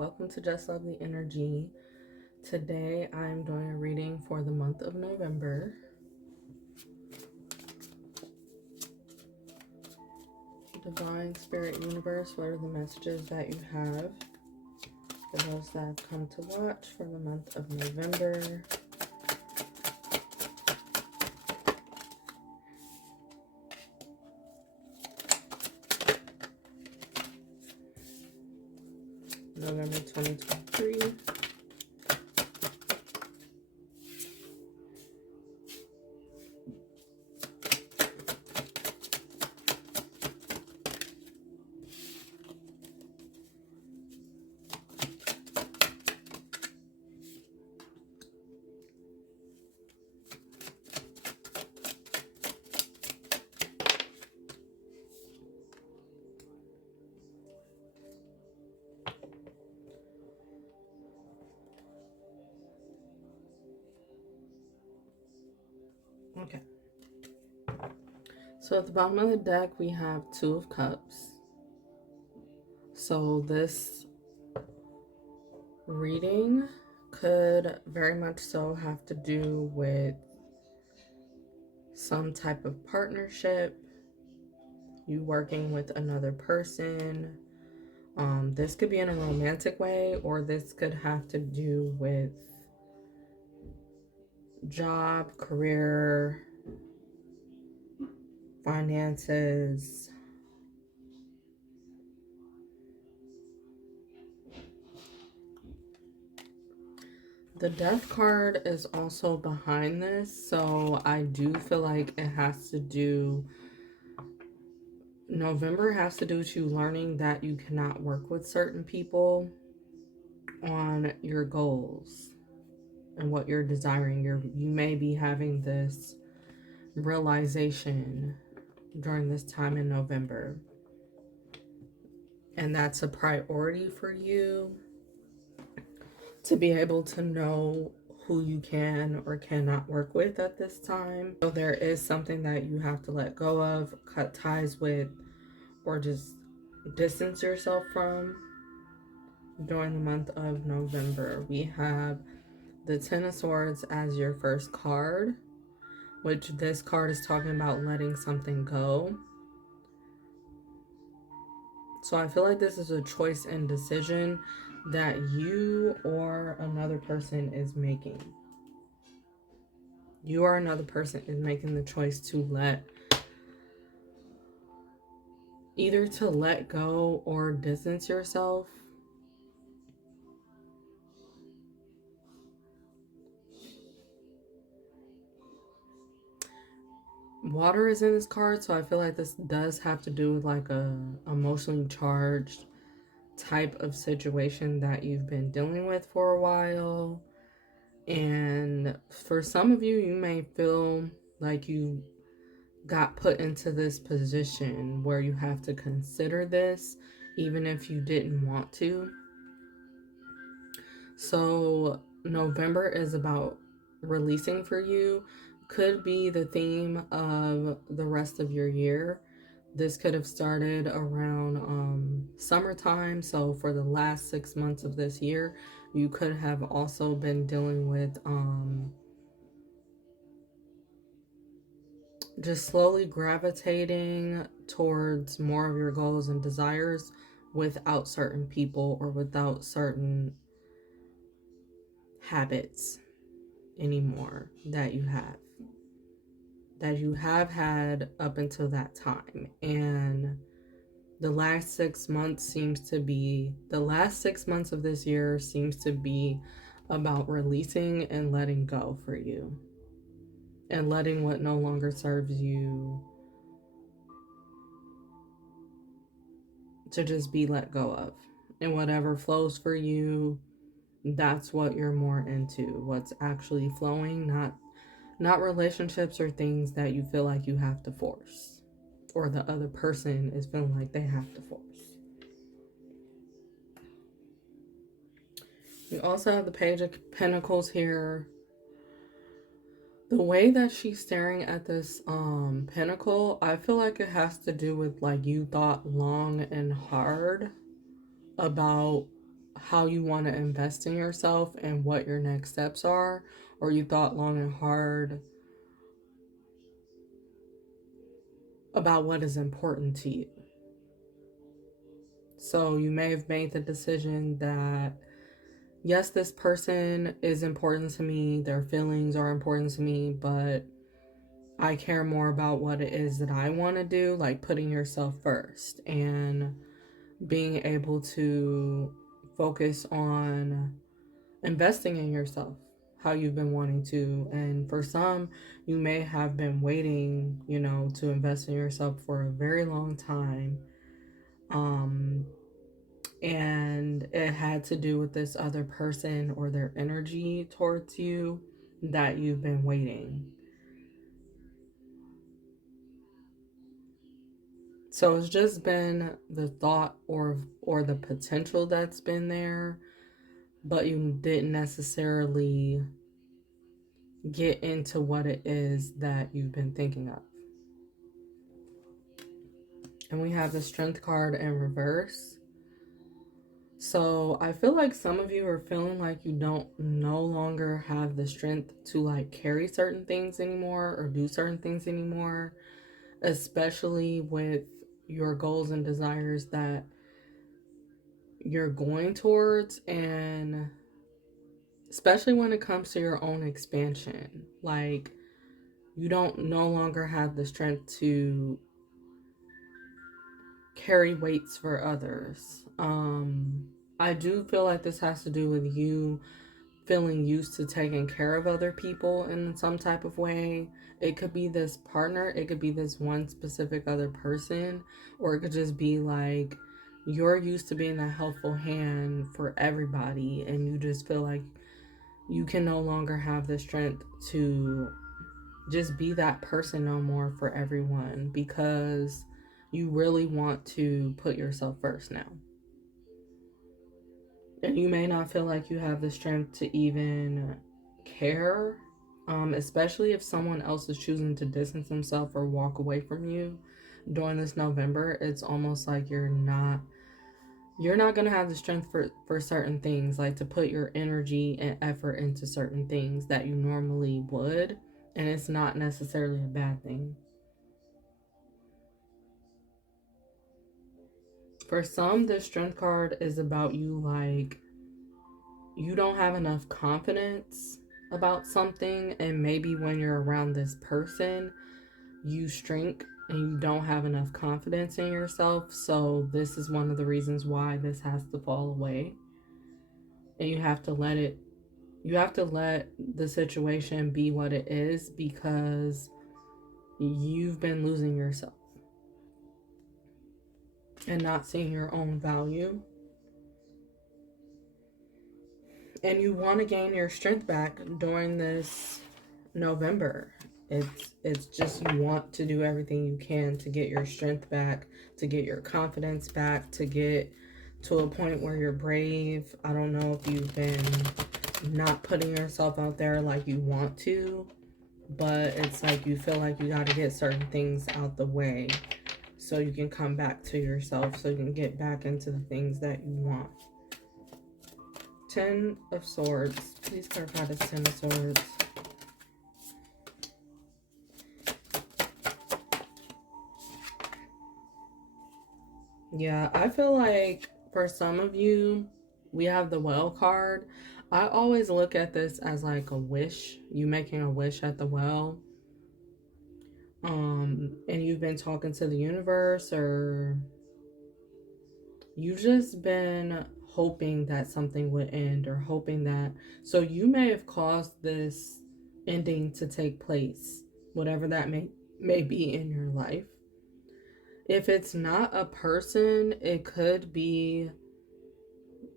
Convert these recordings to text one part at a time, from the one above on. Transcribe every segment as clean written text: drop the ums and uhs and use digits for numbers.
welcome to Just Lovely Energy. Today I'm doing a reading for the month of November. Divine Spirit Universe, what are the messages that you have for those that have come to watch for the month of November? November 2023. Okay. So at the bottom of the deck, we have Two of Cups. So this reading could very much so have to do with some type of partnership, you working with another person. This could be in a romantic way, or this could have to do with job, career, finances. The Death card is also behind this, so I do feel like it has to do, November has to do with you learning that you cannot work with certain people on your goals and what you're desiring. You may be having this realization during this time in November, and that's a priority for you to be able to know who you can or cannot work with at this time. So there is something that you have to let go of, cut ties with, or just distance yourself from during the month of November. We have the Ten of Swords as your first card, which this card is talking about letting something go. So I feel like this is a choice and decision that you or another person is making. You or another person is making the choice to either to let go or distance yourself. Water is in this card, so I feel like this does have to do with like a emotionally charged type of situation that you've been dealing with for a while. And for some of you, you may feel like you got put into this position where you have to consider this even if you didn't want to. So November is about releasing for you. Could be the theme of the rest of your year. This could have started around summertime. So for the last 6 months of this year, you could have also been dealing with just slowly gravitating towards more of your goals and desires without certain people or without certain habits anymore that you have had up until that time. And the last 6 months of this year seems to be about releasing and letting go for you, and letting what no longer serves you to just be let go of. And whatever flows for you, that's what you're more into. What's actually flowing, not relationships or things that you feel like you have to force, or the other person is feeling like they have to force. We also have the Page of Pentacles here. The way that she's staring at this pentacle, I feel like it has to do with like you thought long and hard about how you want to invest in yourself and what your next steps are, or you thought long and hard about what is important to you. So you may have made the decision that, yes, this person is important to me, their feelings are important to me, but I care more about what it is that I want to do, like putting yourself first and being able to focus on investing in yourself how you've been wanting to. And for some, you may have been waiting, to invest in yourself for a very long time. And it had to do with this other person or their energy towards you that you've been waiting. So it's just been the thought or the potential that's been there, but you didn't necessarily get into what it is that you've been thinking of. And we have the Strength card in reverse. So I feel like some of you are feeling like you don't no longer have the strength to like carry certain things anymore or do certain things anymore, especially with your goals and desires that you're going towards, and especially when it comes to your own expansion. Like, you don't no longer have the strength to carry weights for others. I do feel like this has to do with you feeling used to taking care of other people in some type of way. It could be this partner, it could be this one specific other person, or it could just be like you're used to being a helpful hand for everybody and you just feel like you can no longer have the strength to just be that person no more for everyone, because you really want to put yourself first now. And you may not feel like you have the strength to even care, especially if someone else is choosing to distance themselves or walk away from you during this November. It's almost like you're not going to have the strength for certain things, like to put your energy and effort into certain things that you normally would. And it's not necessarily a bad thing. For some, this Strength card is about you, like, you don't have enough confidence about something, and maybe when you're around this person, you shrink and you don't have enough confidence in yourself. So this is one of the reasons why this has to fall away. And you have to let the situation be what it is, because you've been losing yourself and not seeing your own value. And you want to gain your strength back during this November. It's just, you want to do everything you can to get your strength back, to get your confidence back, to get to a point where you're brave. I don't know if you've been not putting yourself out there like you want to, but it's like you feel like you got to get certain things out the way so you can come back to yourself, so you can get back into the things that you want. 10 of Swords. Please clarify this 10 of Swords. Yeah, I feel like for some of you, we have the Well card. I always look at this as like a wish. You making a wish at the well. And you've been talking to the universe, or you've just been hoping that something would end, or hoping that, so you may have caused this ending to take place, whatever that may be in your life. If it's not a person, it could be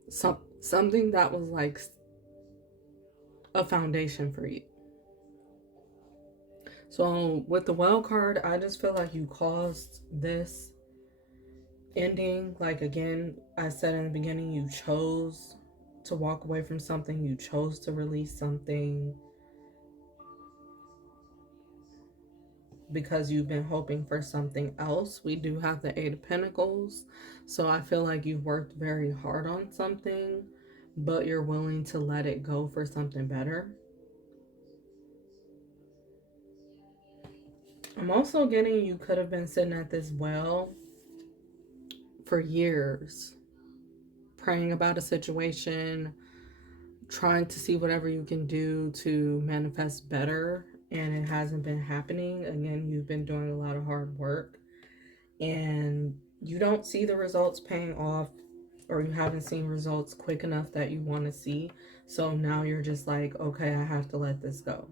something that was like a foundation for you. So with the Well card, I just feel like you caused this ending. Like, again, I said in the beginning, you chose to walk away from something, you chose to release something because you've been hoping for something else. We do have the Eight of Pentacles. So I feel like you've worked very hard on something, but you're willing to let it go for something better. I'm also getting you could have been sitting at this well for years, praying about a situation, trying to see whatever you can do to manifest better, and it hasn't been happening. Again, you've been doing a lot of hard work and you don't see the results paying off, or you haven't seen results quick enough that you want to see. So now you're just like, okay, I have to let this go.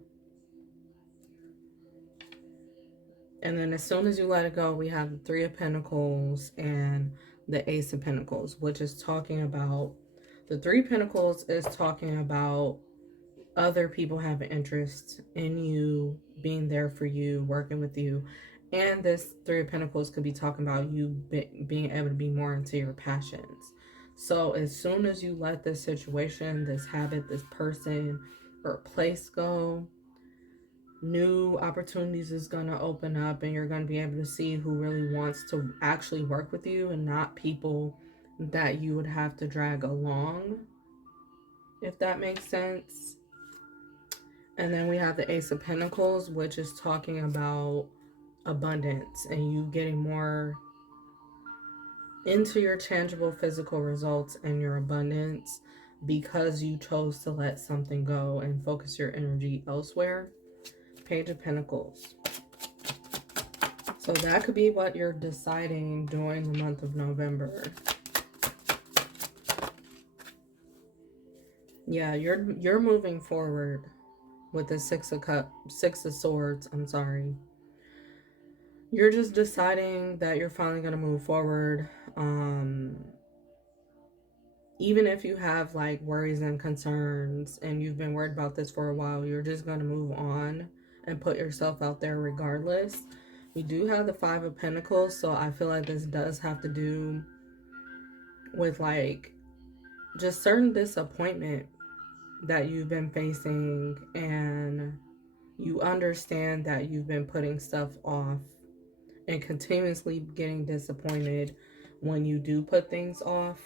And then as soon as you let it go, we have the Three of Pentacles and the Ace of Pentacles, which is talking about, the Three of Pentacles is talking about other people have an interest in you, being there for you, working with you. And this Three of Pentacles could be talking about you being able to be more into your passions. So as soon as you let this situation, this habit, this person, or place go, new opportunities is going to open up, and you're going to be able to see who really wants to actually work with you and not people that you would have to drag along, if that makes sense. And then we have the Ace of Pentacles, which is talking about abundance and you getting more into your tangible physical results and your abundance because you chose to let something go and focus your energy elsewhere. Page of Pentacles. So that could be what you're deciding during the month of November. Yeah, you're moving forward with the Six of Swords, I'm sorry. You're just deciding that you're finally going to move forward. Even if you have like worries and concerns and you've been worried about this for a while, you're just going to move on and put yourself out there regardless. We do have the Five of Pentacles, so I feel like this does have to do with like just certain disappointment that you've been facing, and you understand that you've been putting stuff off and continuously getting disappointed when you do put things off.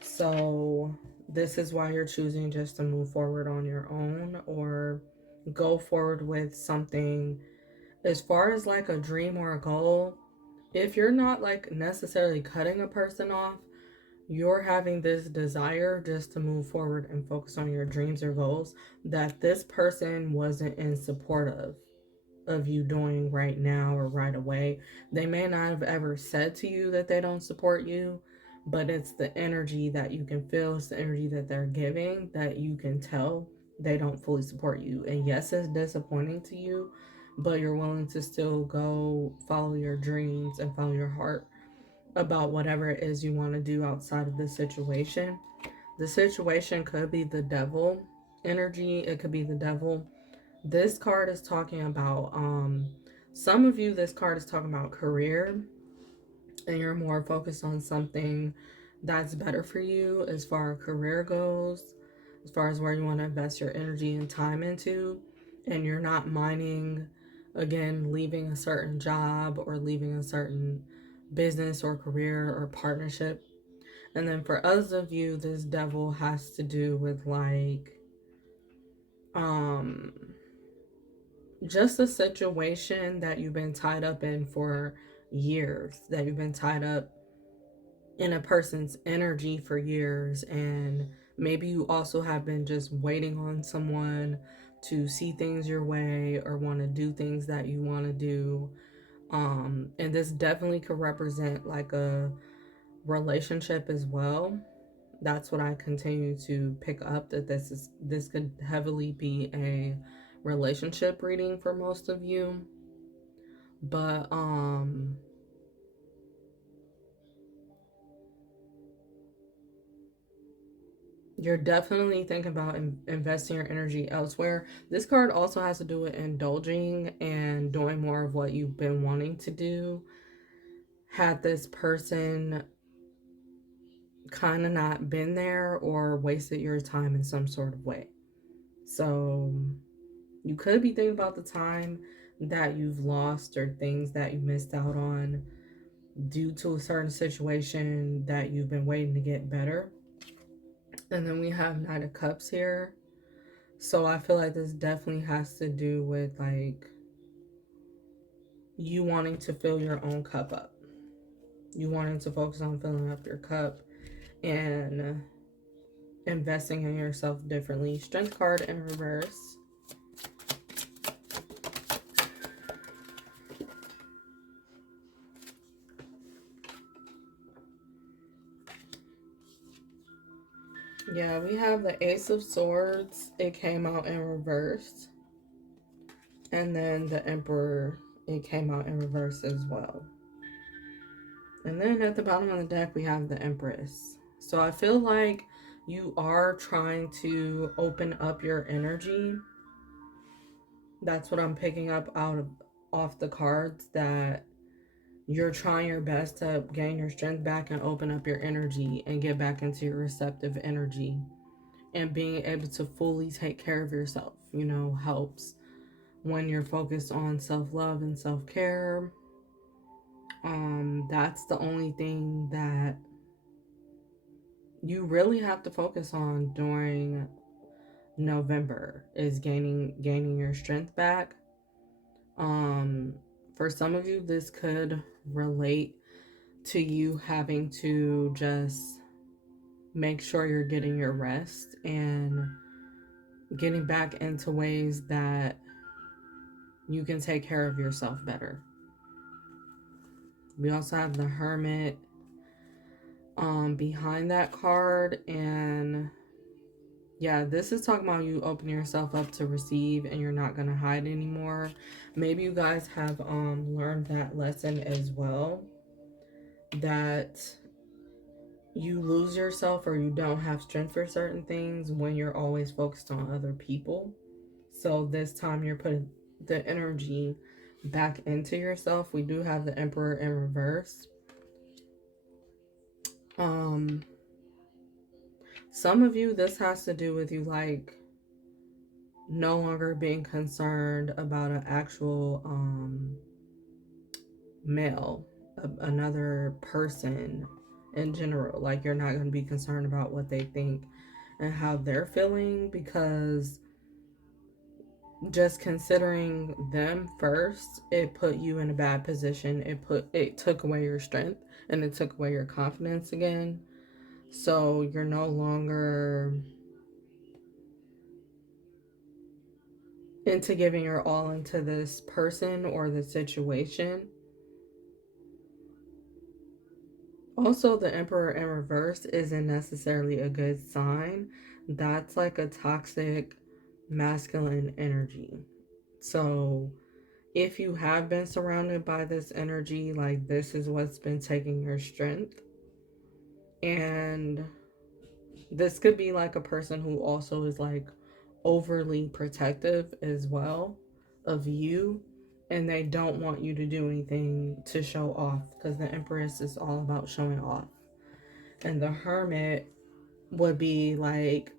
So this is why you're choosing just to move forward on your own or go forward with something. As far as like a dream or a goal, if you're not like necessarily cutting a person off, you're having this desire just to move forward and focus on your dreams or goals that this person wasn't in support of you doing right now or right away. They may not have ever said to you that they don't support you, but it's the energy that you can feel, it's the energy that they're giving that you can tell they don't fully support you. And yes, it's disappointing to you, but you're willing to still go follow your dreams and follow your heart about whatever it is you want to do outside of this situation. The situation could be the devil energy, it could be the devil. This card is talking about some of you, this card is talking about career, and you're more focused on something that's better for you as far as career goes, as far as where you want to invest your energy and time into, and you're not minding, again, leaving a certain job or leaving a certain business or career or partnership. And then for others of you, this devil has to do with like just a situation that you've been tied up in for years, that you've been tied up in a person's energy for years, and maybe you also have been just waiting on someone to see things your way or want to do things that you want to do. And this definitely could represent like a relationship as well. That's what I continue to pick up, that this could heavily be a relationship reading for most of you. But you're definitely thinking about investing your energy elsewhere. This card also has to do with indulging and doing more of what you've been wanting to do. Had this person kind of not been there or wasted your time in some sort of way. So you could be thinking about the time that you've lost or things that you missed out on due to a certain situation that you've been waiting to get better. And then we have Knight of Cups here. So I feel like this definitely has to do with like you wanting to fill your own cup up. You wanting to focus on filling up your cup and investing in yourself differently. Strength card in reverse. Yeah, we have the Ace of Swords. It came out in reverse. And then the Emperor, it came out in reverse as well. And then at the bottom of the deck, we have the Empress. So I feel like you are trying to open up your energy. That's what I'm picking up off the cards, that you're trying your best to gain your strength back and open up your energy and get back into your receptive energy. And being able to fully take care of yourself, helps when you're focused on self-love and self-care. That's the only thing that you really have to focus on during November, is gaining your strength back. For some of you, this could relate to you having to just make sure you're getting your rest and getting back into ways that you can take care of yourself better. We also have the Hermit behind that card, and yeah, this is talking about you opening yourself up to receive and you're not going to hide anymore. Maybe you guys have learned that lesson as well, that you lose yourself or you don't have strength for certain things when you're always focused on other people. So this time you're putting the energy back into yourself. We do have the Emperor in reverse. Some of you, this has to do with you like no longer being concerned about an actual male, another person in general. Like, you're not going to be concerned about what they think and how they're feeling, because just considering them first, it put you in a bad position. It took away your strength and it took away your confidence again. So you're no longer into giving your all into this person or the situation. Also, the Emperor in reverse isn't necessarily a good sign. That's like a toxic masculine energy. So if you have been surrounded by this energy, like, this is what's been taking your strength. And this could be like a person who also is like overly protective as well of you, and they don't want you to do anything to show off, because the Empress is all about showing off. And the Hermit would be like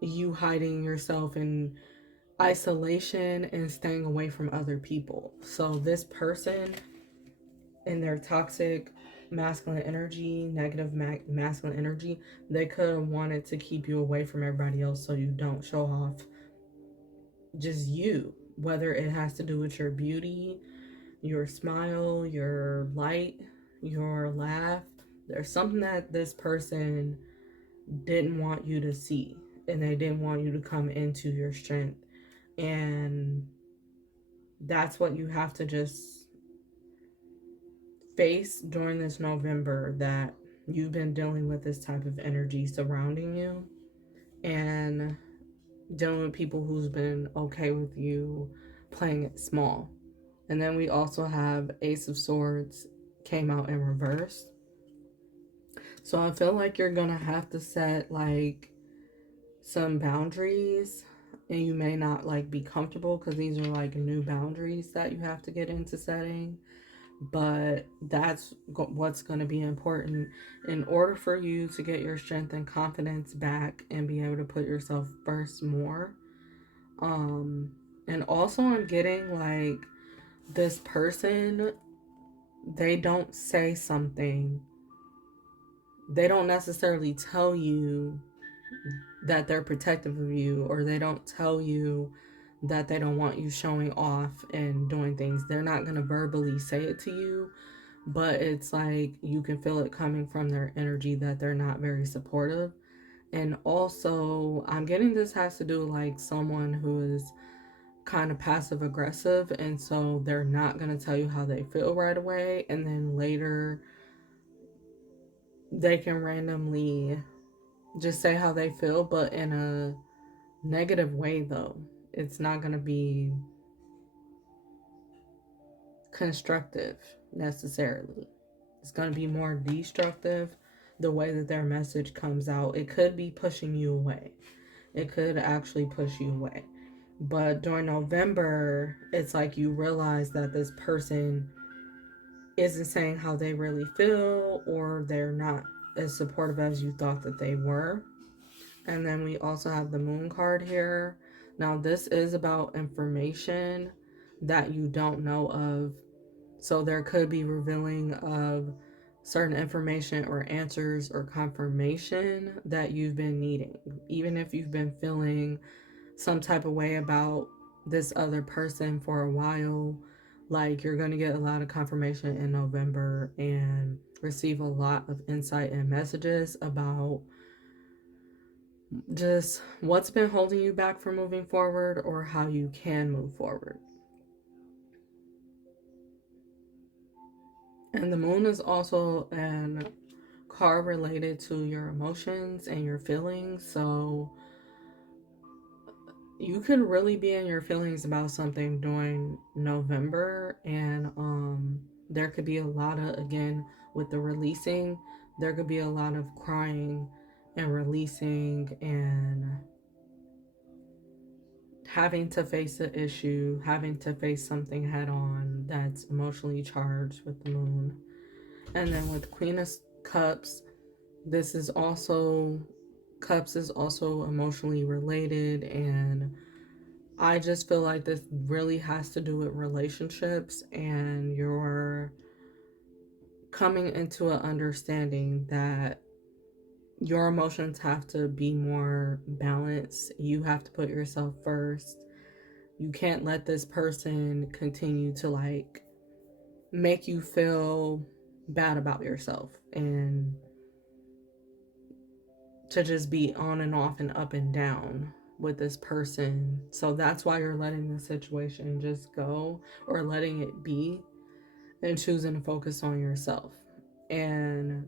you hiding yourself in isolation and staying away from other people. So this person in their toxic masculine energy, negative masculine energy, they could have wanted to keep you away from everybody else so you don't show off just you, whether it has to do with your beauty, your smile, your light, your laugh. There's something that this person didn't want you to see, and they didn't want you to come into your strength. And that's what you have to just face during this November, that you've been dealing with this type of energy surrounding you and dealing with people who's been okay with you playing it small. And then we also have Ace of Swords came out in reverse. So I feel like you're gonna have to set like some boundaries, and you may not like be comfortable because these are like new boundaries that you have to get into setting. But that's what's going to be important in order for you to get your strength and confidence back and be able to put yourself first more. And also I'm getting like this person, they don't say something. They don't necessarily tell you that they're protective of you, or they don't tell you that they don't want you showing off and doing things. They're not going to verbally say it to you, but it's like you can feel it coming from their energy that they're not very supportive. And also, I'm getting this has to do like someone who is kind of passive aggressive, and so they're not going to tell you how they feel right away, and then later they can randomly just say how they feel, but in a negative way though. It's not going to be constructive necessarily. It's going to be more destructive the way that their message comes out. It could be pushing you away. It could actually push you away. But during November, it's like you realize that this person isn't saying how they really feel, or they're not as supportive as you thought that they were. And then we also have the moon card here. Now, this is about information that you don't know of. So there could be revealing of certain information or answers or confirmation that you've been needing. Even if you've been feeling some type of way about this other person for a while, like you're going to get a lot of confirmation in November and receive a lot of insight and messages about just what's been holding you back from moving forward or how you can move forward. And the moon is also an card related to your emotions and your feelings. So you could really be in your feelings about something during November, and there could be a lot of, again, with the releasing, there could be a lot of crying and releasing and having to face the issue, having to face something head on that's emotionally charged with the moon. And then with Queen of Cups, this is also, Cups is also emotionally related, and I just feel like this really has to do with relationships, and you're coming into an understanding that your emotions have to be more balanced. You have to put yourself first. You can't let this person continue to like make you feel bad about yourself and to just be on and off and up and down with this person. So that's why you're letting the situation just go, or letting it be, and choosing to focus on yourself. And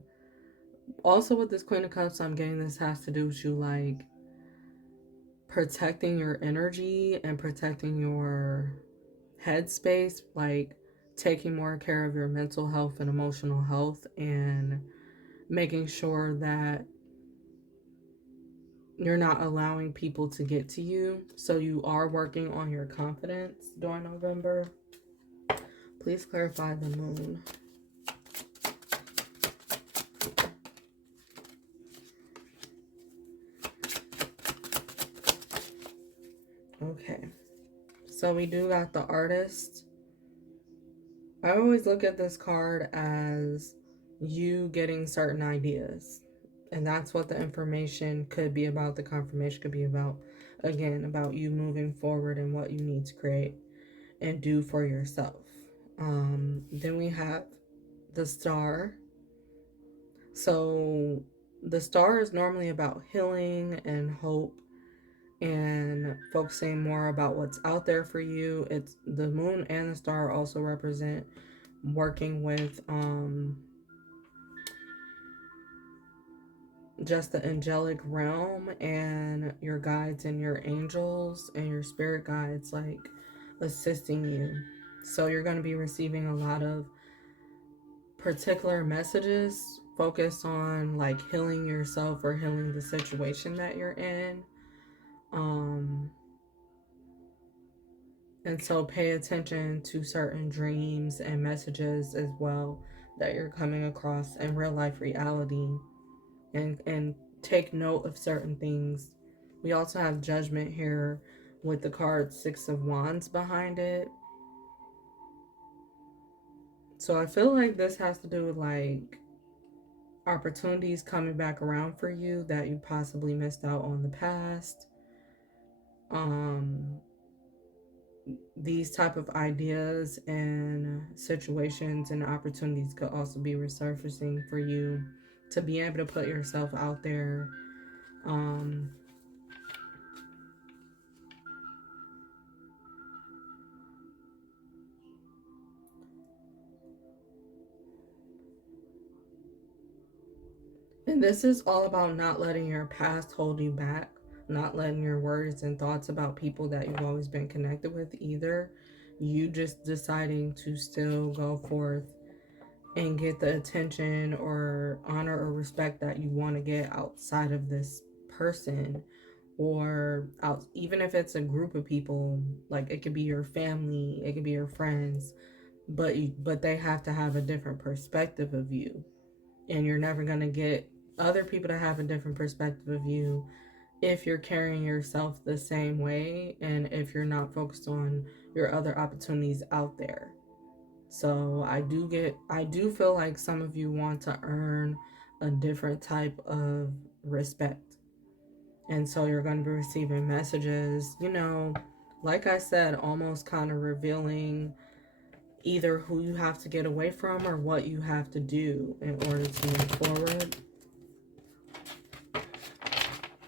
also with this Queen of Cups, I'm getting this has to do with you like protecting your energy and protecting your headspace, like taking more care of your mental health and emotional health, and making sure that you're not allowing people to get to you. So you are working on your confidence during November. Please clarify the moon. Okay. So we do got the Artist. I always look at this card as you getting certain ideas. And that's what the information could be about. The confirmation could be about, again, about you moving forward and what you need to create and do for yourself. Then we have the Star. So the Star is normally about healing and hope and focusing more about what's out there for you. It's the moon and the star also represent working with just the angelic realm and your guides and your angels and your spirit guides, like assisting you. So you're going to be receiving a lot of particular messages focused on like healing yourself or healing the situation that you're in. And so pay attention to certain dreams and messages as well that you're coming across in real life reality, and take note of certain things. We also have Judgment here, with the card Six of Wands behind it. So I feel like this has to do with like opportunities coming back around for you that you possibly missed out on the past. These type of ideas and situations and opportunities could also be resurfacing for you to be able to put yourself out there. And this is all about not letting your past hold you back, not letting your words and thoughts about people that you've always been connected with either. You just deciding to still go forth and get the attention or honor or respect that you want to get outside of this person, or out, even if it's a group of people, like it could be your family, it could be your friends, but they have to have a different perspective of you, and you're never going to get other people to have a different perspective of you if you're carrying yourself the same way and if you're not focused on your other opportunities out there. So I do feel like some of you want to earn a different type of respect. And so you're going to be receiving messages, like I said, almost kind of revealing either who you have to get away from or what you have to do in order to move forward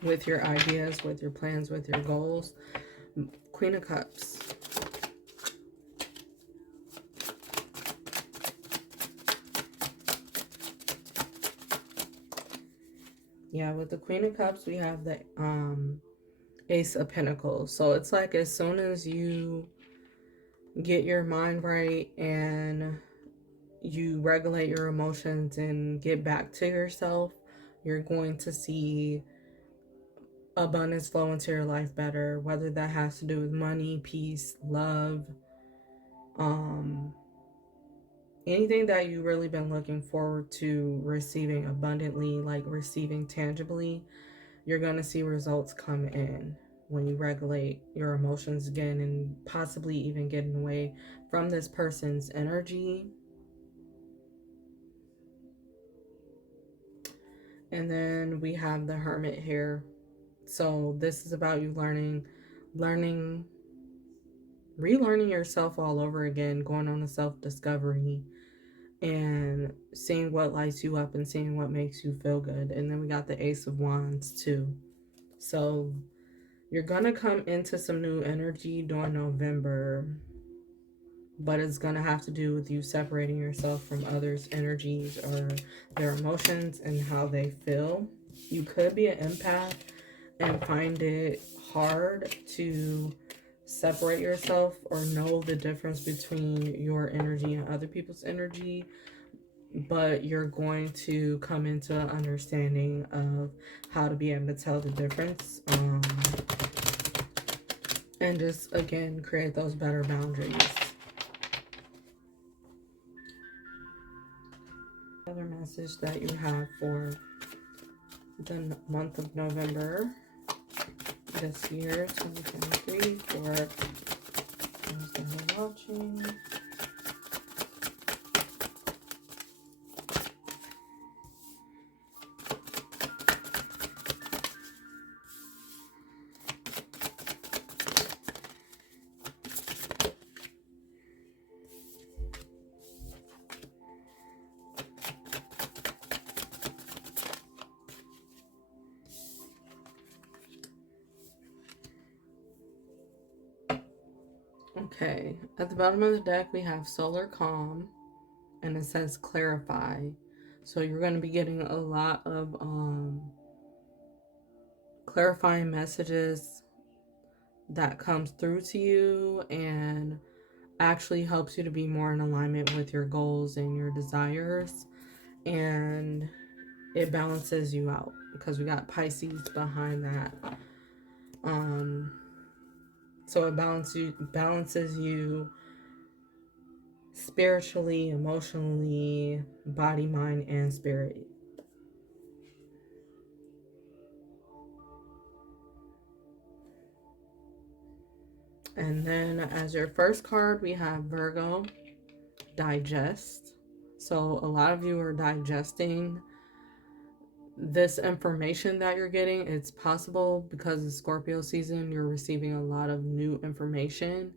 with your ideas, with your plans, with your goals. Queen of Cups. Yeah, with the Queen of Cups, we have the Ace of Pentacles. So it's like as soon as you get your mind right and you regulate your emotions and get back to yourself, you're going to see abundance flow into your life better, whether that has to do with money, peace, love, anything that you've really been looking forward to receiving abundantly, like receiving tangibly. You're going to see results come in when you regulate your emotions again and possibly even getting away from this person's energy. And then we have the Hermit here. So this is about you relearning yourself all over again, going on a self-discovery and seeing what lights you up and seeing what makes you feel good. And then we got the Ace of Wands too. So you're going to come into some new energy during November, but it's going to have to do with you separating yourself from others' energies or their emotions and how they feel. You could be an empath and find it hard to separate yourself or know the difference between your energy and other people's energy, but you're going to come into an understanding of how to be able to tell the difference, and just again create those better boundaries. Another message that you have for the month of November this year, 2023, for those that are watching. Okay, at the bottom of the deck we have Solar Calm, and it says clarify. So you're going to be getting a lot of clarifying messages that comes through to you and actually helps you to be more in alignment with your goals and your desires, and it balances you out because we got Pisces behind that. So it balances you spiritually, emotionally, body, mind, and spirit. And then as your first card, we have Virgo, digest. So a lot of you are digesting this information that you're getting. It's possible because it's Scorpio season, you're receiving a lot of new information.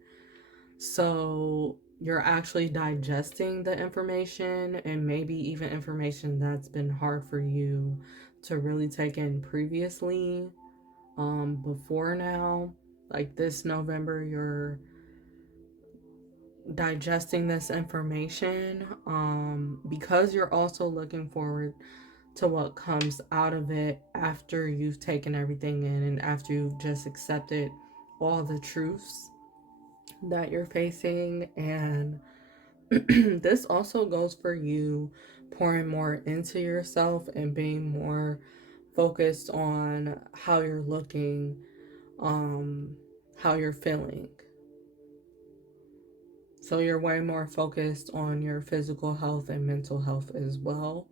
So you're actually digesting the information, and maybe even information that's been hard for you to really take in previously, before now. Like this November, you're digesting this information, because you're also looking forward to what comes out of it after you've taken everything in and after you've just accepted all the truths that you're facing. And this also goes for you pouring more into yourself and being more focused on how you're looking, how you're feeling. So you're way more focused on your physical health and mental health as well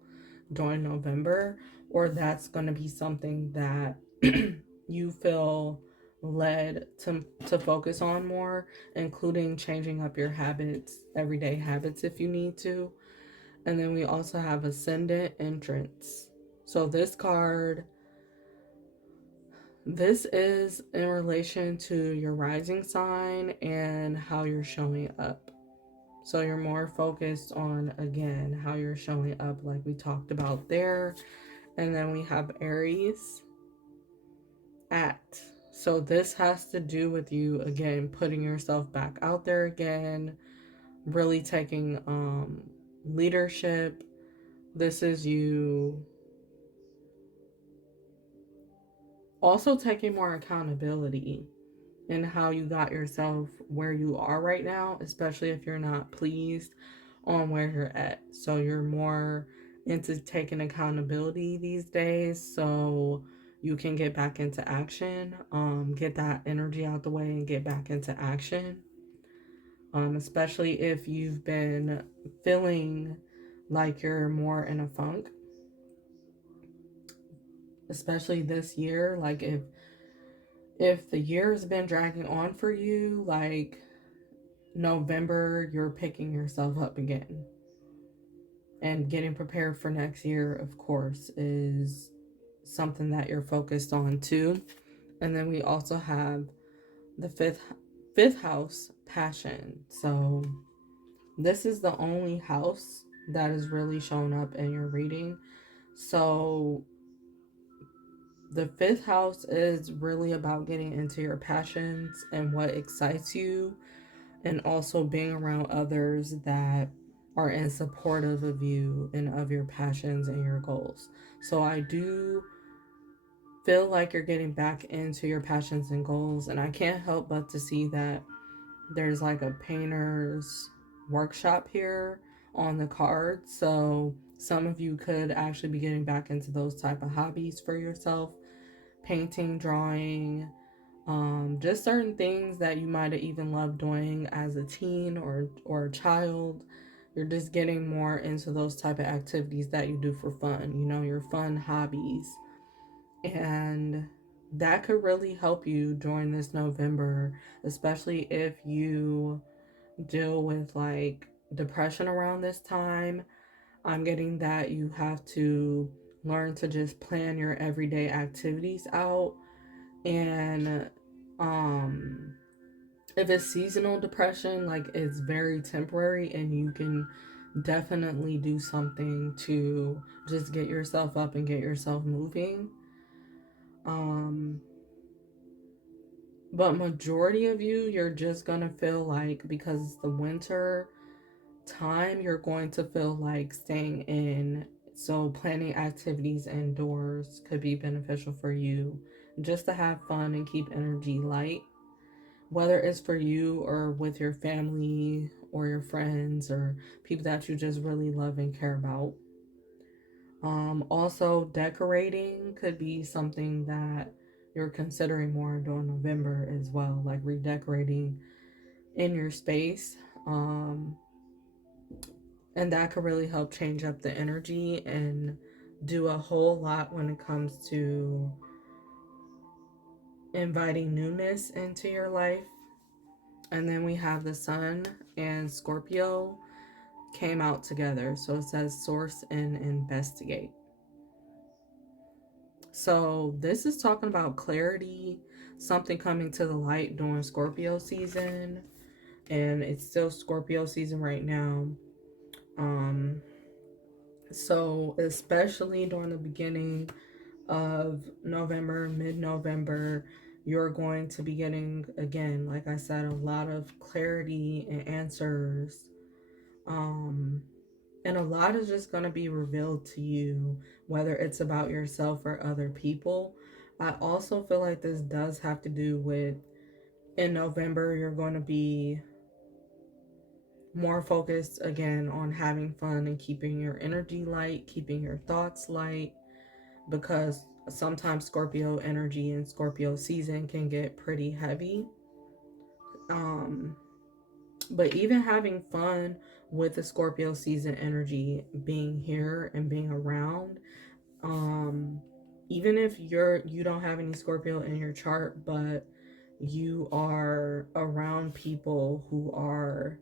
during November, or that's going to be something that you feel led to focus on more, including changing up your habits, everyday habits if you need to. And then we also have Ascendant Entrance. So this card, this is in relation to your rising sign and how you're showing up. So you're more focused on, again, how you're showing up, like we talked about there. And then we have Aries, act. So this has to do with you, again, putting yourself back out there again, really taking leadership. This is you also taking more accountability in how you got yourself where you are right now, especially if you're not pleased on where you're at. So you're more into taking accountability these days so you can get back into action, get that energy out the way and get back into action. Especially if you've been feeling like you're more in a funk, especially this year. Like if the year has been dragging on for you, like November, you're picking yourself up again. And getting prepared for next year, of course, is something that you're focused on too. And then we also have the fifth house, passion. So this is the only house that is really shown up in your reading. So the fifth house is really about getting into your passions and what excites you, and also being around others that are in supportive of you and of your passions and your goals. So I do feel like you're getting back into your passions and goals, and I can't help but to see that there's like a painter's workshop here on the card. So some of you could actually be getting back into those type of hobbies for yourself, painting, drawing, just certain things that you might have even loved doing as a teen or a child. You're just getting more into those type of activities that you do for fun, your fun hobbies. And that could really help you during this November, especially if you deal with like depression around this time. I'm getting that you have to learn to just plan your everyday activities out. And if it's seasonal depression, like it's very temporary, and you can definitely do something to just get yourself up and get yourself moving. But majority of you, you're just gonna feel like, because it's the winter time, you're going to feel like staying in. So planning activities indoors could be beneficial for you, just to have fun and keep energy light, whether it's for you or with your family or your friends or people that you just really love and care about. Also, decorating could be something that you're considering more during November as well, like redecorating in your space. And that could really help change up the energy and do a whole lot when it comes to inviting newness into your life. And then we have the Sun and Scorpio came out together. So it says source and investigate. So this is talking about clarity, something coming to the light during Scorpio season. And it's still Scorpio season right now. So especially during the beginning of November, mid-November, you're going to be getting, again, like I said, a lot of clarity and answers. And a lot is just going to be revealed to you, whether it's about yourself or other people. I also feel like this does have to do with, in November, you're going to be more focused again on having fun and keeping your energy light, keeping your thoughts light, because sometimes Scorpio energy and Scorpio season can get pretty heavy. But even having fun with the Scorpio season energy being here and being around, even if you don't have any Scorpio in your chart, but you are around people who are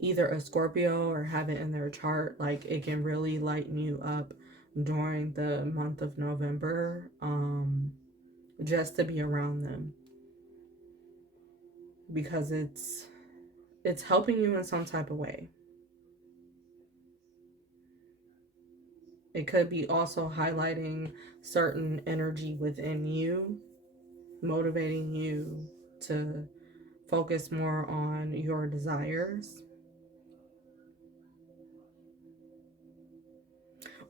either a Scorpio or have it in their chart, like it can really lighten you up during the month of November, just to be around them, because it's helping you in some type of way. It could be also highlighting certain energy within you, motivating you to focus more on your desires.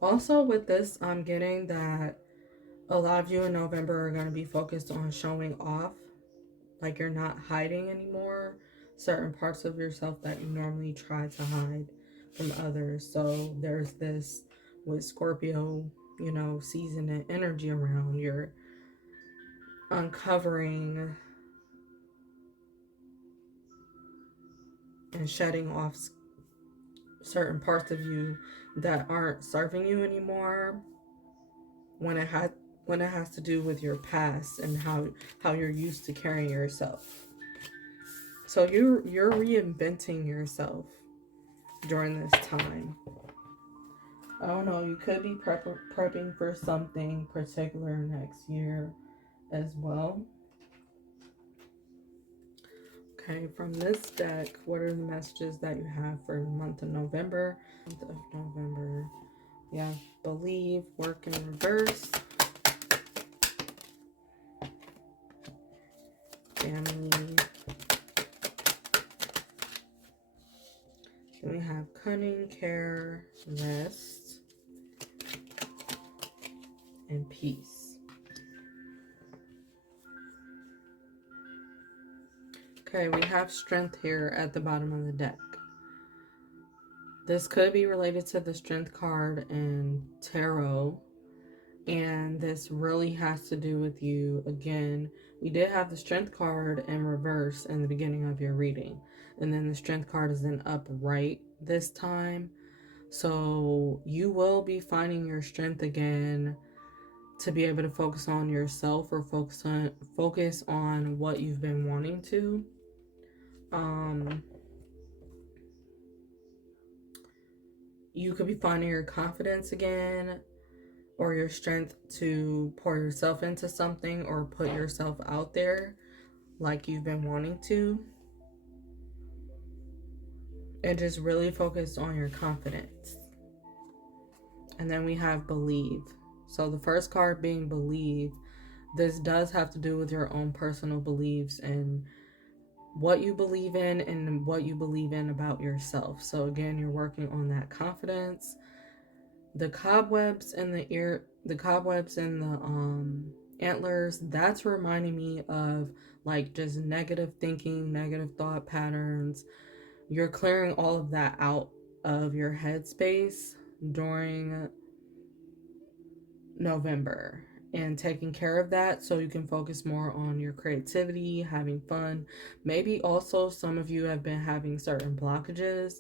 Also, with this, I'm getting that a lot of you in November are going to be focused on showing off, like you're not hiding anymore certain parts of yourself that you normally try to hide from others. So there's this with Scorpio, season and energy around. You're uncovering and shedding off certain parts of you that aren't serving you anymore, when it has to do with your past and how you're used to carrying yourself. So you're reinventing yourself during this time. I don't know, you could be prepping for something particular next year as well. Okay, from this deck, what are the messages that you have for the month of November? Month of November, we have believe, work in reverse, family. Then we have cunning, care, rest, and peace. Okay, we have strength here at the bottom of the deck. This could be related to the strength card in tarot. And this really has to do with you. Again, we did have the strength card in reverse in the beginning of your reading. And then the strength card is in upright this time. So you will be finding your strength again to be able to focus on yourself or focus on what you've been wanting to. You could be finding your confidence again, or your strength to pour yourself into something or put yourself out there like you've been wanting to. And just really focus on your confidence. And then we have believe. So the first card being believe. This does have to do with your own personal beliefs and what you believe in and what you believe in about yourself. So again, you're working on that confidence. The cobwebs and the cobwebs and the antlers, that's reminding me of like just negative thinking, negative thought patterns. You're clearing all of that out of your headspace during November and taking care of that so you can focus more on your creativity, having fun. Maybe also some of you have been having certain blockages,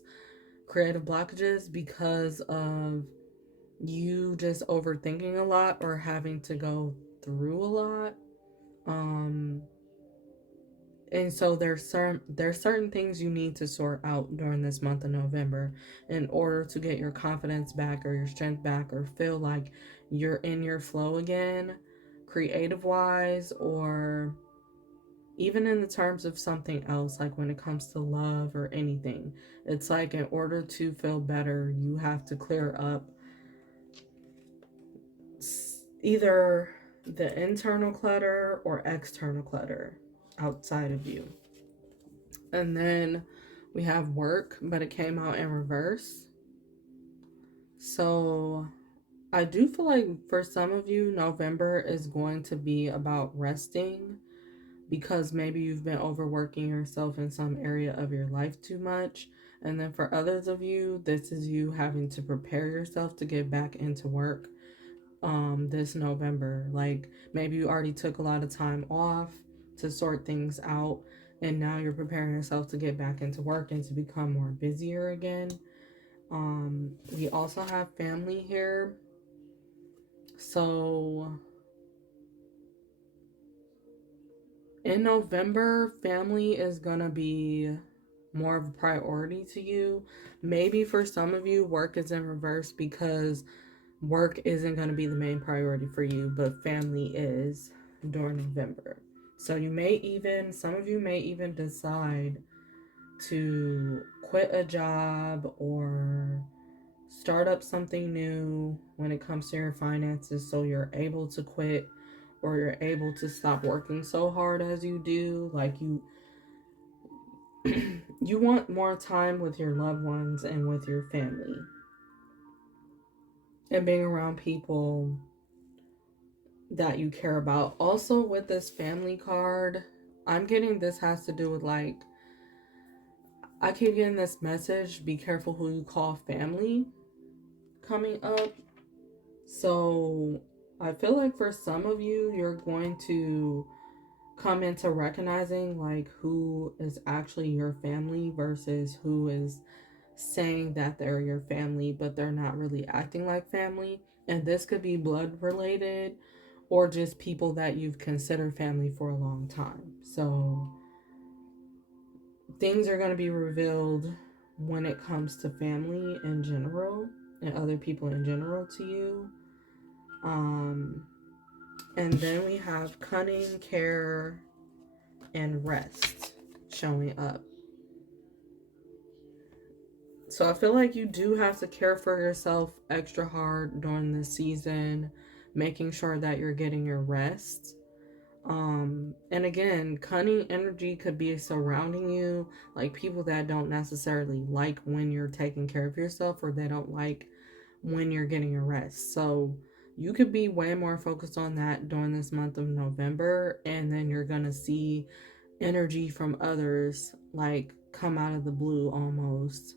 creative blockages, because of you just overthinking a lot or having to go through a lot. And so there's certain things you need to sort out during this month of November in order to get your confidence back or your strength back or feel like you're in your flow again, creative wise, or even in the terms of something else, like when it comes to love or anything. It's like in order to feel better, you have to clear up either the internal clutter or external clutter outside of you. And then we have work, but it came out in reverse. So I do feel like for some of you, November is going to be about resting because maybe you've been overworking yourself in some area of your life too much. And then for others of you, this is you having to prepare yourself to get back into work this November. Like maybe you already took a lot of time off to sort things out and now you're preparing yourself to get back into work and to become more busier again. We also have family here. So in November, family is gonna be more of a priority to you. Maybe for some of you, work is in reverse because work isn't going to be the main priority for you, but family is during November. So some of you may even decide to quit a job or start up something new when it comes to your finances so you're able to quit or you're able to stop working so hard as you do. Like you want more time with your loved ones and with your family and being around people that you care about. Also, with this family card, I'm getting this has to do with like, I keep getting this message, be careful who you call family coming up. So I feel like for some of you, you're going to come into recognizing like who is actually your family versus who is saying that they're your family, but they're not really acting like family. And this could be blood related or just people that you've considered family for a long time. So things are going to be revealed when it comes to family in general and other people in general to you. And then we have cunning, care, and rest showing up. So I feel like you do have to care for yourself extra hard during this season, making sure that you're getting your rest. And again, cunning energy could be surrounding you, like people that don't necessarily like when you're taking care of yourself or they don't like when you're getting your rest. So you could be way more focused on that during this month of November, and then you're gonna see energy from others like come out of the blue almost.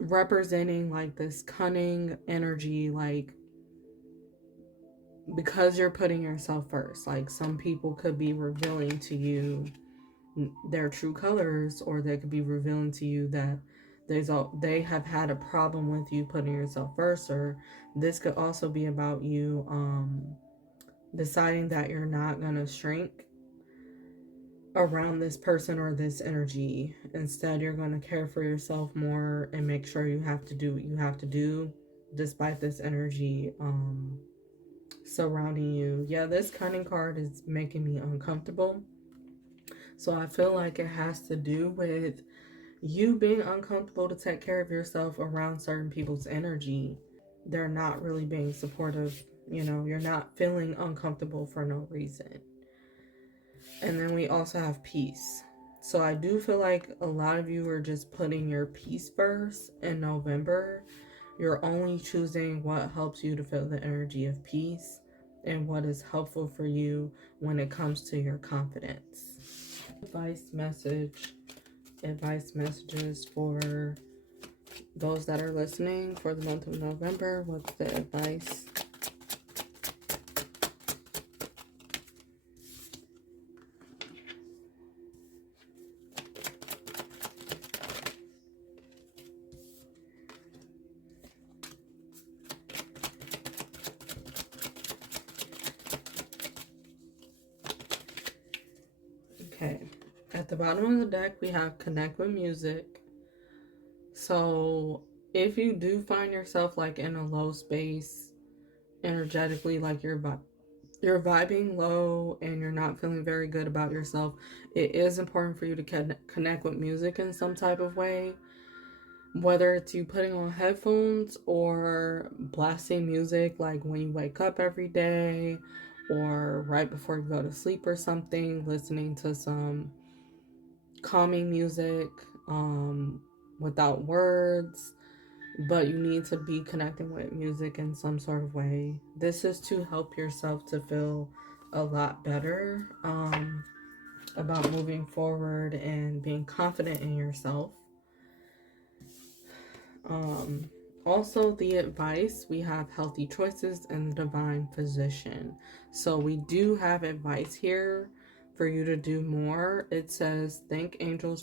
Representing like this cunning energy, like because you're putting yourself first. Like some people could be revealing to you their true colors, or they could be revealing to you that they have had a problem with you putting yourself first, or this could also be about you deciding that you're not gonna shrink around this person or this energy. Instead, you're going to care for yourself more and make sure you have to do what you have to do despite this energy surrounding you. Yeah, this cunning card is making me uncomfortable. So I feel like it has to do with you being uncomfortable to take care of yourself around certain people's energy. They're not really being supportive. You're not feeling uncomfortable for no reason. And then we also have peace. So I do feel like a lot of you are just putting your peace first in November. You're only choosing what helps you to feel the energy of peace and what is helpful for you when it comes to your confidence. Advice messages for those that are listening for the month of November. What's the advice? Okay. At the bottom of the deck, we have connect with music. So if you do find yourself like in a low space energetically, like you're vibing low and you're not feeling very good about yourself, it is important for you to connect with music in some type of way. Whether it's you putting on headphones or blasting music like when you wake up every day or right before you go to sleep or something, listening to some calming music without words, but you need to be connecting with music in some sort of way. This is to help yourself to feel a lot better about moving forward and being confident in yourself. Also, the advice, we have healthy choices and the divine physician. So we do have advice here for you to do more. It says, thank you, angels,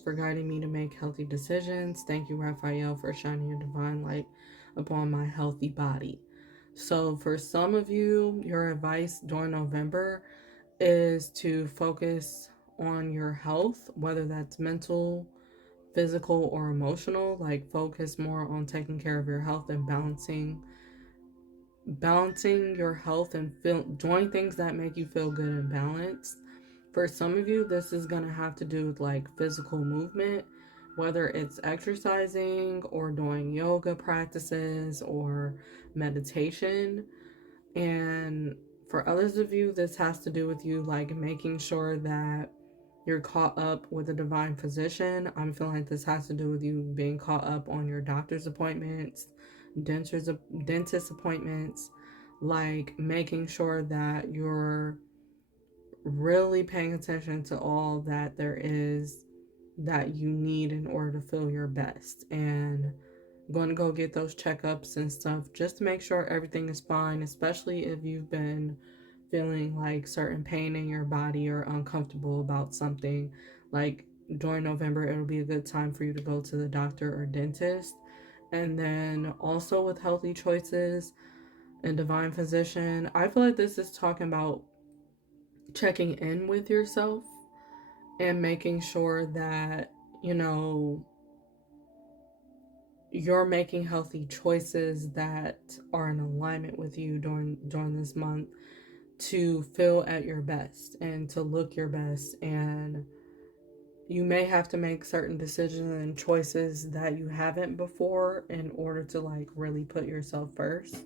for guiding me to make healthy decisions. Thank you, Raphael, for shining your divine light upon my healthy body. So for some of you, your advice during November is to focus on your health, whether that's mental, physical, or emotional. Like focus more on taking care of your health and balancing your health and doing things that make you feel good and balanced. For some of you, this is going to have to do with like physical movement, whether it's exercising or doing yoga practices or meditation. And for others of you, this has to do with you like making sure that you're caught up with a divine physician. I'm feeling like this has to do with you being caught up on your doctor's appointments, dentist appointments, like making sure that you're really paying attention to all that there is that you need in order to feel your best, and going to go get those checkups and stuff just to make sure everything is fine, especially if you've been feeling like certain pain in your body or uncomfortable about something. Like during November, it'll be a good time for you to go to the doctor or dentist. And then also with healthy choices and divine physician, I feel like this is talking about checking in with yourself and making sure that, you know, you're making healthy choices that are in alignment with you during this month to feel at your best and to look your best. And you may have to make certain decisions and choices that you haven't before in order to like really put yourself first.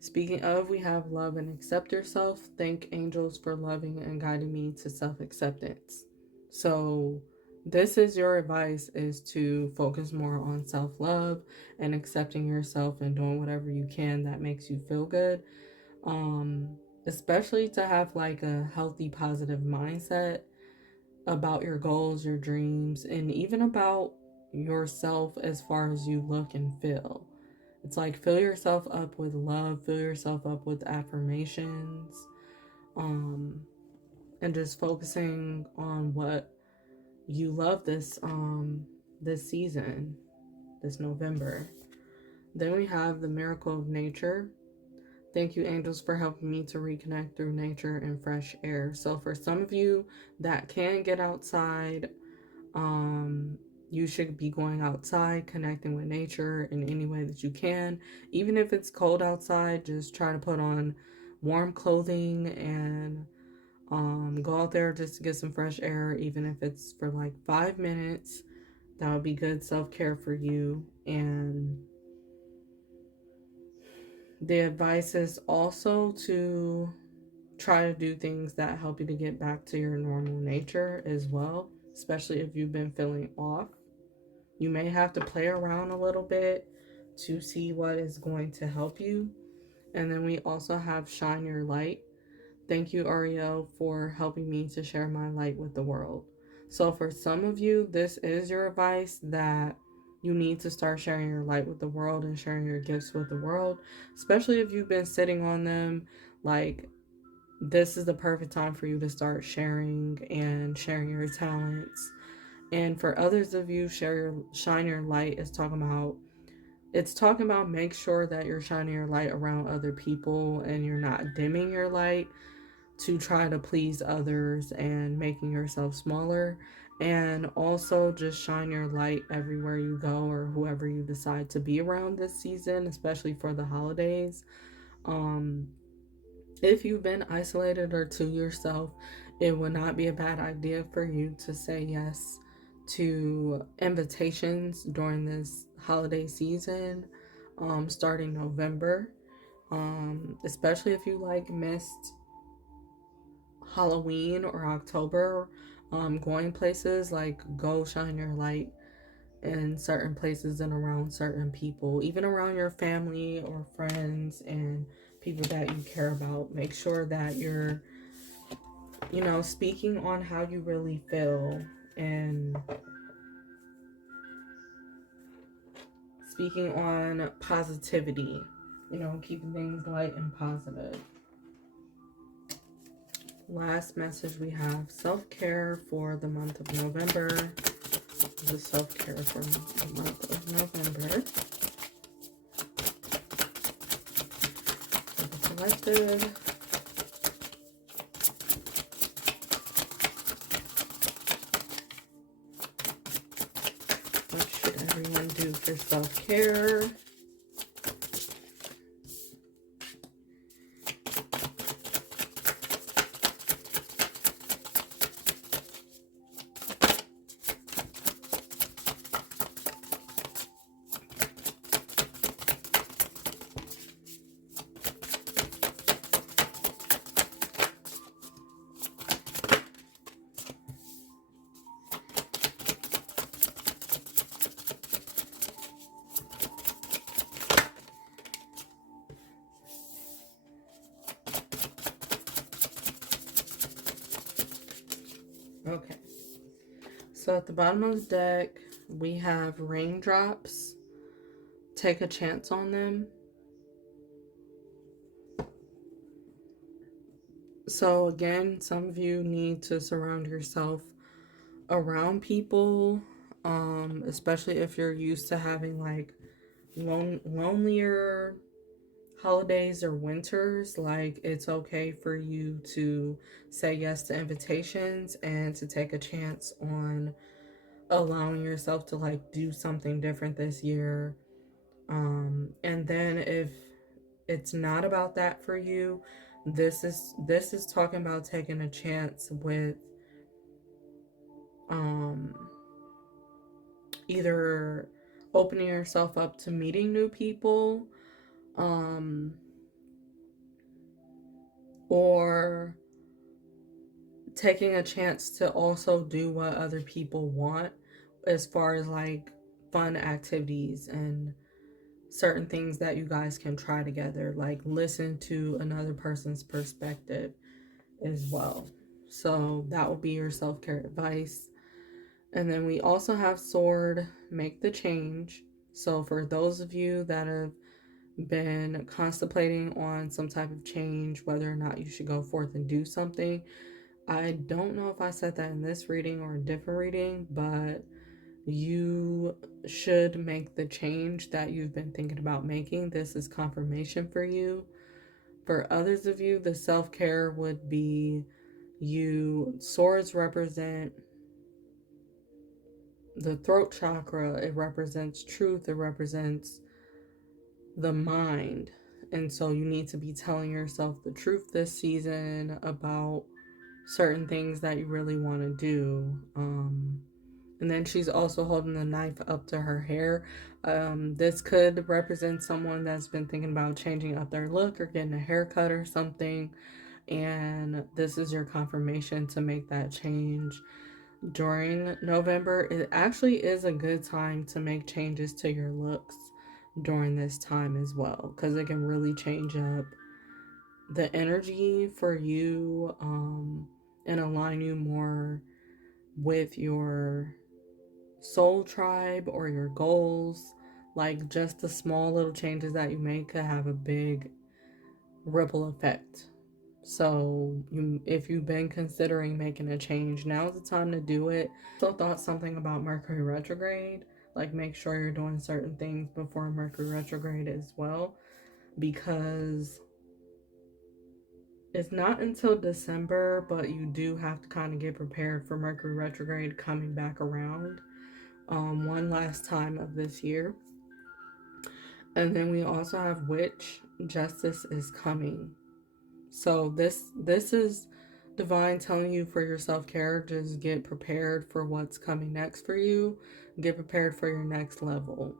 Speaking of, we have love and accept yourself. Thank angels for loving and guiding me to self-acceptance. So this is your advice, is to focus more on self-love and accepting yourself and doing whatever you can that makes you feel good. Especially to have like a healthy, positive mindset about your goals, your dreams, and even about yourself as far as you look and feel. It's like fill yourself up with love, fill yourself up with affirmations, and just focusing on what you love this season, this November. Then we have the miracle of nature. Thank you, angels, for helping me to reconnect through nature and fresh air. So for some of you that can get outside, you should be going outside, connecting with nature in any way that you can. Even if it's cold outside, just try to put on warm clothing and go out there just to get some fresh air, even if it's for like 5 minutes. That would be good self-care for you. And the advice is also to try to do things that help you to get back to your normal nature as well, especially if you've been feeling off. You may have to play around a little bit to see what is going to help you. And then we also have shine your light. Thank you, Ariel, for helping me to share my light with the world. So for some of you, this is your advice, that you need to start sharing your light with the world and sharing your gifts with the world, especially if you've been sitting on them. Like, this is the perfect time for you to start sharing and sharing your talents. And for others of you, shine your light is talking about make sure that you're shining your light around other people and you're not dimming your light. to try to please others and making yourself smaller. And also just shine your light everywhere you go or whoever you decide to be around this season, especially for the holidays. Um, if you've been isolated or to yourself, it would not be a bad idea for you to say yes to invitations during this holiday season, starting November. Especially if you like missed Halloween or October, going places, like go shine your light in certain places and around certain people, even around your family or friends and people that you care about. Make sure that you're, speaking on how you really feel and speaking on positivity, keeping things light and positive. Last message we have self-care for the month of November. The self-care for the month of November. Selected. What should everyone do for self-care? Okay, so at the bottom of the deck, we have raindrops. Take a chance on them. So again, some of you need to surround yourself around people, especially if you're used to having like lonelier holidays or winters. Like, it's okay for you to say yes to invitations and to take a chance on allowing yourself to like do something different this year. And then if it's not about that for you, this is talking about taking a chance with either opening yourself up to meeting new people, or taking a chance to also do what other people want as far as like fun activities and certain things that you guys can try together, like listen to another person's perspective as well. So that will be your self-care advice. And then we also have sword, make the change. So for those of you that have been contemplating on some type of change, whether or not you should go forth and do something, I don't know if I said that in this reading or a different reading, but you should make the change that you've been thinking about making. This is confirmation for you. For others of you, the self-care would be you. Swords represent the throat chakra. It represents truth. It represents the mind. And so you need to be telling yourself the truth this season about certain things that you really want to do. And then she's also holding the knife up to her hair. This could represent someone that's been thinking about changing up their look or getting a haircut or something. And this is your confirmation to make that change during November. It actually is a good time to make changes to your looks during this time as well, because it can really change up the energy for you, and align you more with your soul tribe or your goals. Like, just the small little changes that you make could have a big ripple effect. So if you've been considering making a change, now's the time to do it. Also thought something about Mercury retrograde, like make sure you're doing certain things before Mercury retrograde as well, because It's not until December, but you do have to kind of get prepared for Mercury retrograde coming back around one last time of this year. And then we also have Witch. Justice is coming. So this is divine telling you for your self-care, just get prepared for what's coming next for you. Get prepared for your next level.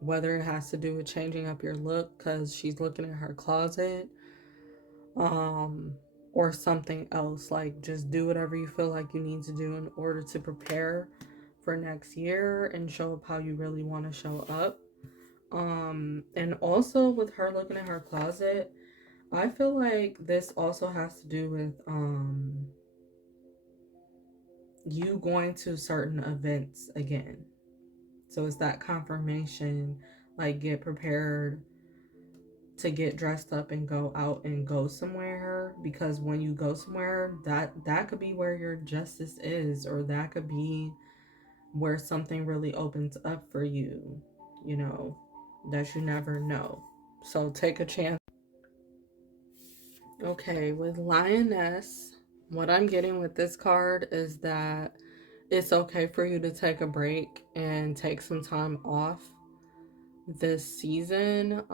Whether it has to do with changing up your look because she's looking at her closet, or something else. Like, just do whatever you feel like you need to do in order to prepare for next year and show up how you really want to show up. And also with her looking at her closet, I feel like this also has to do with you going to certain events again. So it's that confirmation, like, get prepared to get dressed up and go out and go somewhere, because when you go somewhere, that could be where your justice is, or that could be where something really opens up for you, you know, that you never know. So take a chance. Okay, with Lioness, what I'm getting with this card is that it's okay for you to take a break and take some time off this season.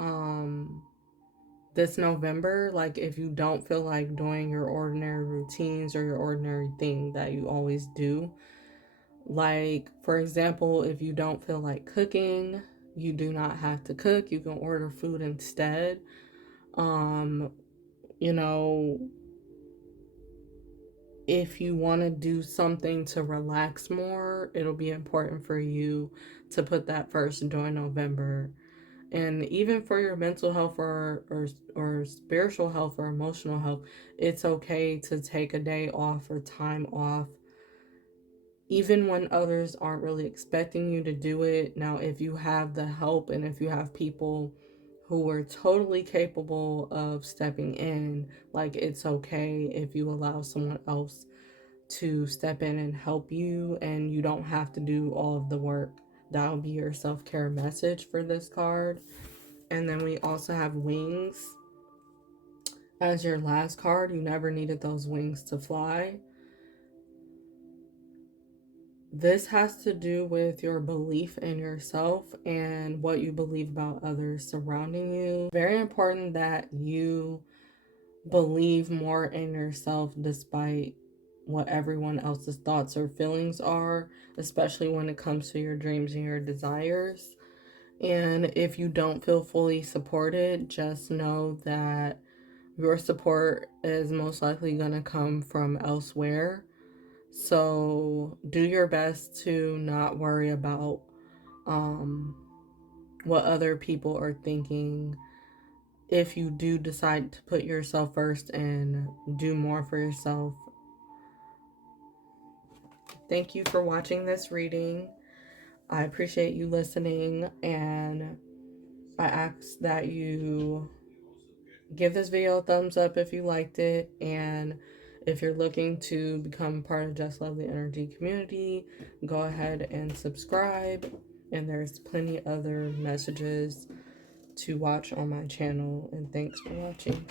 This November, like, if you don't feel like doing your ordinary routines or your ordinary thing that you always do, like, for example, if you don't feel like cooking, you do not have to cook. You can order food instead. You know, if you want to do something to relax more, it'll be important for you to put that first during November. And even for your mental health or spiritual health or emotional health, it's okay to take a day off or time off, even when others aren't really expecting you to do it. Now, if you have the help and if you have people who are totally capable of stepping in, like, it's okay if you allow someone else to step in and help you, and you don't have to do all of the work. That'll be your self-care message for this card. And then we also have Wings as your last card. You never needed those wings to fly. This has to do with your belief in yourself and what you believe about others surrounding you. Very important that you believe more in yourself despite what everyone else's thoughts or feelings are, especially when it comes to your dreams and your desires. And if you don't feel fully supported, just know that your support is most likely going to come from elsewhere. So do your best to not worry about what other people are thinking. If you do decide to put yourself first and do more for yourself. Thank you for watching this reading. I appreciate you listening, and I ask that you give this video a thumbs up if you liked it, and if you're looking to become part of Just Lovely Energy community, go ahead and subscribe, and there's plenty other messages to watch on my channel, and thanks for watching.